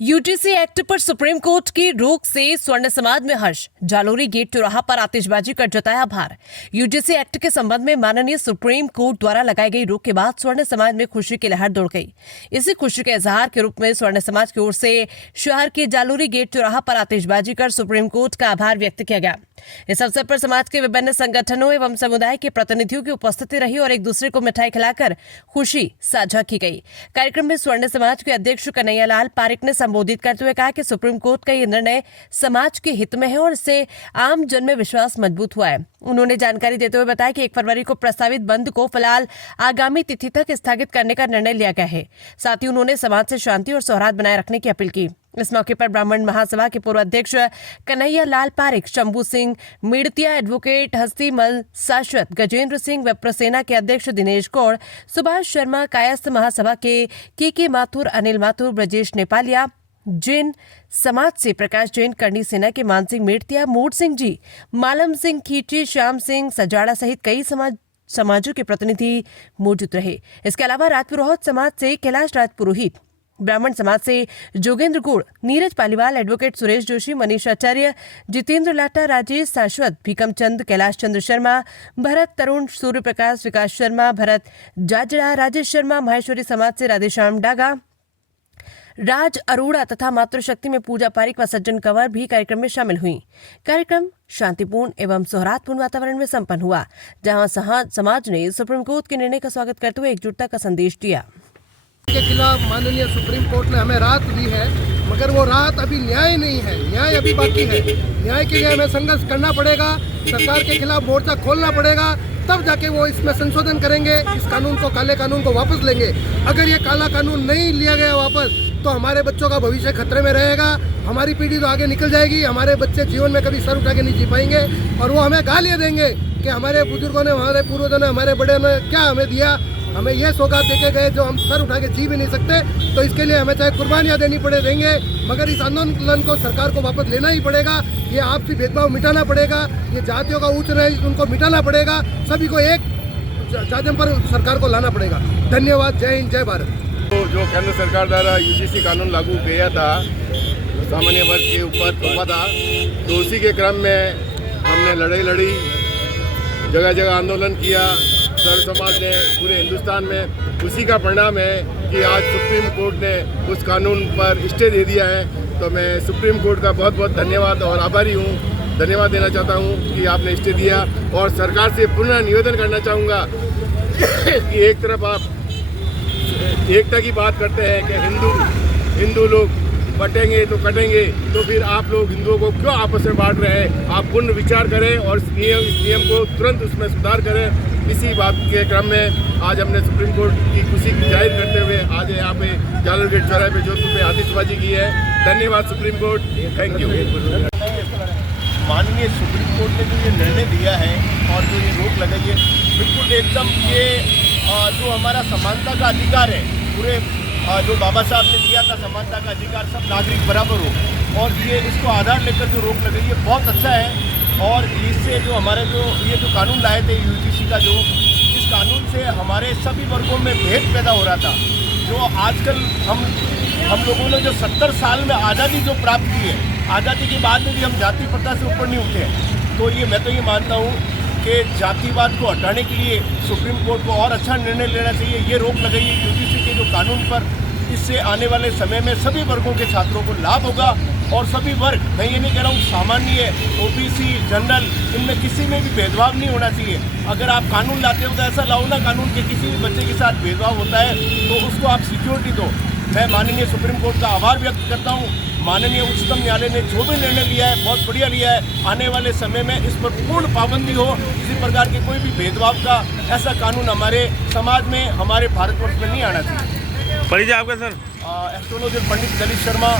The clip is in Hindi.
यूजीसी एक्ट पर सुप्रीम कोर्ट की रोक से स्वर्ण समाज में हर्ष। जालोरी गेट चौराहा पर आतिशबाजी कर जताया आभार। यूजीसी एक्ट के संबंध में माननीय सुप्रीम कोर्ट द्वारा लगाई गई रोक के बाद स्वर्ण समाज में खुशी की लहर दौड़ गई। इसी खुशी के इजहार के रूप में स्वर्ण समाज की ओर से शहर के जालोरी गेट चौराहा पर आतिशबाजी कर सुप्रीम कोर्ट का आभार व्यक्त किया गया। इस अवसर पर समाज के विभिन्न संगठनों एवं समुदाय के प्रतिनिधियों की उपस्थिति रही और एक दूसरे को मिठाई खिलाकर खुशी साझा की गई। कार्यक्रम में स्वर्ण समाज के अध्यक्ष कन्हैया लाल पारिक ने संबोधित करते हुए कहा कि सुप्रीम कोर्ट का यह निर्णय समाज के हित में है और इससे आम जन में विश्वास मजबूत हुआ है। उन्होंने जानकारी देते हुए बताया कि 1 फरवरी को प्रस्तावित बंद को फिलहाल आगामी तिथि तक स्थगित करने का निर्णय लिया गया है। साथ ही उन्होंने समाज से शांति और सौहार्द बनाए रखने की अपील की। इस मौके पर ब्राह्मण महासभा के पूर्व अध्यक्ष कन्हैया लाल पारिक, शंभू सिंह मेड़तिया, एडवोकेट हस्तीमल शाश्वत, गजेंद्र सिंह, विप्र सेना के अध्यक्ष दिनेश गौड़, सुभाष शर्मा, कायस्थ महासभा के माथुर, अनिल माथुर, ब्रजेश नेपालिया, जैन समाज से प्रकाश जैन, करनी सेना के मान सिंह मेड़तिया, मूड सिंह जी, मालम सिंह खींची, श्याम सिंह सजाड़ा सहित कई समाजों के प्रतिनिधि मौजूद रहे। इसके अलावा राजपुरोहित समाज से कैलाश राजपुरोहित, ब्राह्मण समाज से जोगेंद्र गुड़, नीरज पालीवाल, एडवोकेट सुरेश जोशी, मनीष आचार्य, जितेंद्र लाटा, राजेश शाश्वत, भीकम चंद, कैलाश चंद्र शर्मा, भरत तरुण, सूर्य प्रकाश, विकास शर्मा, भरत जाजड़ा, राजेश शर्मा, माहेश्वरी समाज से राधेश्याम डागा, राज अरोड़ा तथा मातृशक्ति में पूजा पारिक व सज्जन कंवर भी कार्यक्रम में शामिल हुई। कार्यक्रम शांतिपूर्ण एवं सौहार्दपूर्ण वातावरण में संपन्न हुआ, जहां समाज ने सुप्रीम कोर्ट के निर्णय का स्वागत करते हुए एकजुटता का संदेश दिया। के खिलाफ माननीय सुप्रीम कोर्ट ने हमें राहत दी है, मगर वो राहत अभी न्याय नहीं है, न्याय अभी बाकी है। न्याय के लिए हमें संघर्ष करना पड़ेगा, सरकार के खिलाफ मोर्चा खोलना पड़ेगा, तब जाके वो इसमें संशोधन करेंगे, इस कानून को, काले कानून को वापस लेंगे। अगर ये काला कानून नहीं लिया गया वापस तो हमारे बच्चों का भविष्य खतरे में रहेगा, हमारी पीढ़ी तो आगे निकल जाएगी, हमारे बच्चे जीवन में कभी सर उठा के नहीं जी पाएंगे और वो हमें गालियाँ देंगे कि हमारे बुजुर्गों ने, हमारे पूर्वजों ने, हमारे बड़े ने क्या हमें दिया, हमें यह सौगात देके गए जो हम सर उठा के जी भी नहीं सकते। तो इसके लिए हमें चाहे कुर्बानियाँ देनी पड़े देंगे, मगर इस आंदोलन को सरकार को वापस लेना ही पड़ेगा। ये आपसी भेदभाव मिटाना पड़ेगा, ये जातियों का ऊंच नीच उनको मिटाना पड़ेगा, सभी को एक चादर पर सरकार को लाना पड़ेगा। धन्यवाद। जय हिंद, जय भारत। तो जो केंद्र सरकार द्वारा यूजीसी कानून लागू किया था, सामान्य वर्ग के ऊपर तोहफा था, तो उसी के क्रम में हमने लड़ाई लड़ी, जगह जगह आंदोलन किया। सर्व समाज ने पूरे हिंदुस्तान में, उसी का परिणाम है कि आज सुप्रीम कोर्ट ने उस कानून पर स्टे दे दिया है। तो मैं सुप्रीम कोर्ट का बहुत बहुत धन्यवाद और आभारी हूँ, धन्यवाद देना चाहता हूँ कि आपने स्टे दिया। और सरकार से पुनः निवेदन करना चाहूँगा कि एक तरफ आप एकता की बात करते हैं कि हिंदू लोग बटेंगे तो कटेंगे, तो फिर आप लोग हिंदुओं को क्यों आपस में बांट रहे हैं? आप पुनः विचार करें और इस नियम को तुरंत उसमें सुधार करें। इसी बात के क्रम में आज हमने सुप्रीम कोर्ट की खुशी जाहिर करते हुए आज यहाँ पे जालोर गेट चौराहे पे जोधपुर में आतिशबाजी की है। धन्यवाद सुप्रीम कोर्ट, थैंक यू। माननीय सुप्रीम कोर्ट ने जो ये निर्णय दिया है और जो ये रोक लगाई है, बिल्कुल एकदम ये जो हमारा समानता का अधिकार है, पूरे जो बाबा साहब ने दिया था समानता का अधिकार, सब नागरिक बराबर हो, और ये इसको आधार लेकर जो रोक लगाई है बहुत अच्छा है। और इससे जो हमारे ये जो कानून लाए थे यूजीसी का, जो इस कानून से हमारे सभी वर्गों में भेद पैदा हो रहा था। जो आजकल हम लोगों ने जो 70 साल में आज़ादी जो प्राप्त की है, आज़ादी के बाद में भी हम जाति प्रथा से ऊपर नहीं उठे। तो ये मैं तो ये मानता हूँ कि जातिवाद को हटाने के लिए सुप्रीम कोर्ट को और अच्छा निर्णय लेना चाहिए। ये रोक लगाई है यूजीसी के जो कानून पर, इससे आने वाले समय में सभी वर्गों के छात्रों को लाभ होगा। और सभी वर्ग, मैं ये नहीं कह रहा हूँ सामान्य, ओबीसी, जनरल, इनमें किसी में भी भेदभाव नहीं होना चाहिए। अगर आप कानून लाते हो तो ऐसा लाओ ना कानून के किसी भी बच्चे के साथ भेदभाव होता है तो उसको आप सिक्योरिटी दो। मैं माननीय सुप्रीम कोर्ट का आभार व्यक्त करता हूँ। माननीय उच्चतम न्यायालय ने जो भी निर्णय लिया है बहुत बढ़िया लिया है। आने वाले समय में इस पर पूर्ण पाबंदी हो, किसी प्रकार के कोई भी भेदभाव का ऐसा कानून हमारे समाज में, हमारे भारतवर्ष में नहीं आना चाहिए। परिचय आपका सर? एस्ट्रोलॉजर पंडित ललित शर्मा।